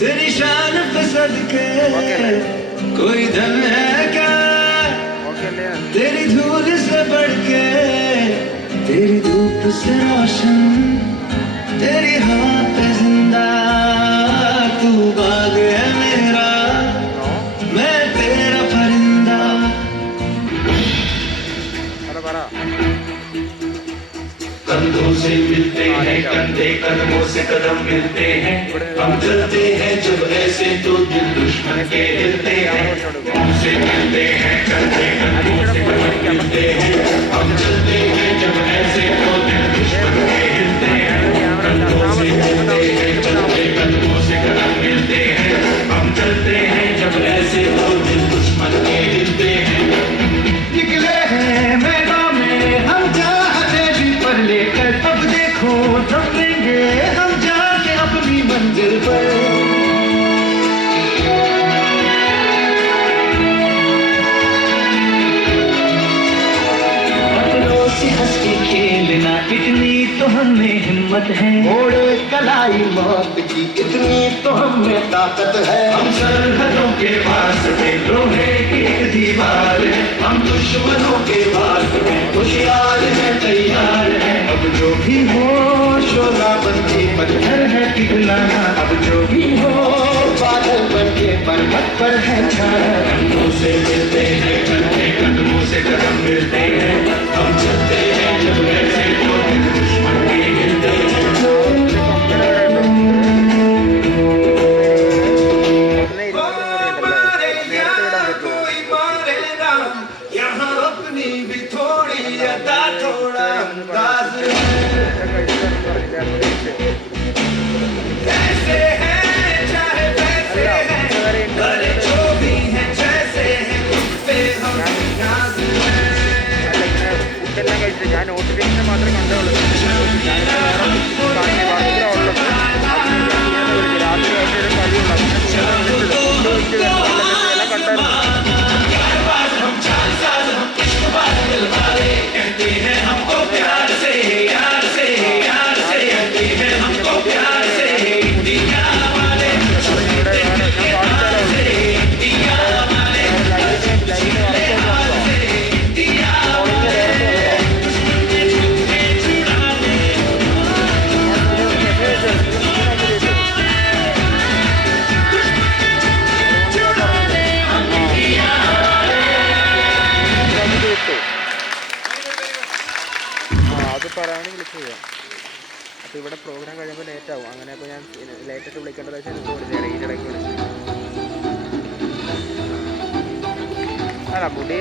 तेरी शान पे सदके कोई धन है क्या, तेरी धूल से बढ़ के, तेरी धूप से रोशन, तेरी हवा पे जिंदा, तू बाग है मेरा, मैं तेरा परिंदा। कंधों से मिलते हैं कंधे, कदमों से कदम मिलते हैं, हम चलते हैं जब ऐसे तो दिल दुश्मन के हिलते हैं। से मिलते हैं कंधे, कदमों से कदम मिलते हैं, हम चलते हैं जब ऐसे तो दिल दुश्मन के हिलते हैं। कंधों से मिलते हैं कंधे, कदमों से कदम मिलते हैं, हम चलते हैं जब ऐसे तो दिल दुश्मन के हिलते हैं। निकले हैं मैदान में हम चाहते भी पर लेकर, अब देखो थमेंगे हम जाके अपनी मंजिल पर। पत्थरों से हंस के खेलना, इतनी तो हमें हिम्मत है, मोड़े कलाई मौत की इतनी तो हमें ताकत है। हम सरहदों के वास्ते लोहे की एक दीवार है, हम दुश्मनों के वास्ते होशियार है, तैयार है। अब जो भी हो शोला बनके पत्थर है पिघलाना, अब जो भी हो बादल बनके पर्वत पर है छाया। कंधों से मिलते हैं कंधे, कदमों से कदम मिलते हैं, हम चलते हैं जब ऐसे तो दिल दुश्मन के हिलते हैं। यहाँ अपनी भी थोड़ी अदा थोड़ा अंदाज ऐसे हैं चाहे वैसे हैं, करे जो भी हैं जैसे हैं, खुद पे हम नाज हैं। ഞാൻ നോട്ടിഫിക്കേഷൻ മാത്രമേ കണ്ടുള്ളൂ. രാത്രി ഒരു കളിയുള്ള എല്ലാം കണ്ടായിരുന്നു. അത് പറയാനും വിളിച്ചു പോകാം. അപ്പോൾ ഇവിടെ പ്രോഗ്രാം കഴിയുമ്പോൾ ലേറ്റ് ആവും. അങ്ങനെ അപ്പോൾ ഞാൻ ലേറ്റായിട്ട് വിളിക്കേണ്ടത് വെച്ചാൽ എനിക്ക് വിളിച്ചേരാം, ഇതിൻ്റെ ഇടയ്ക്ക് വിളിച്ചു. അല്ല മുടി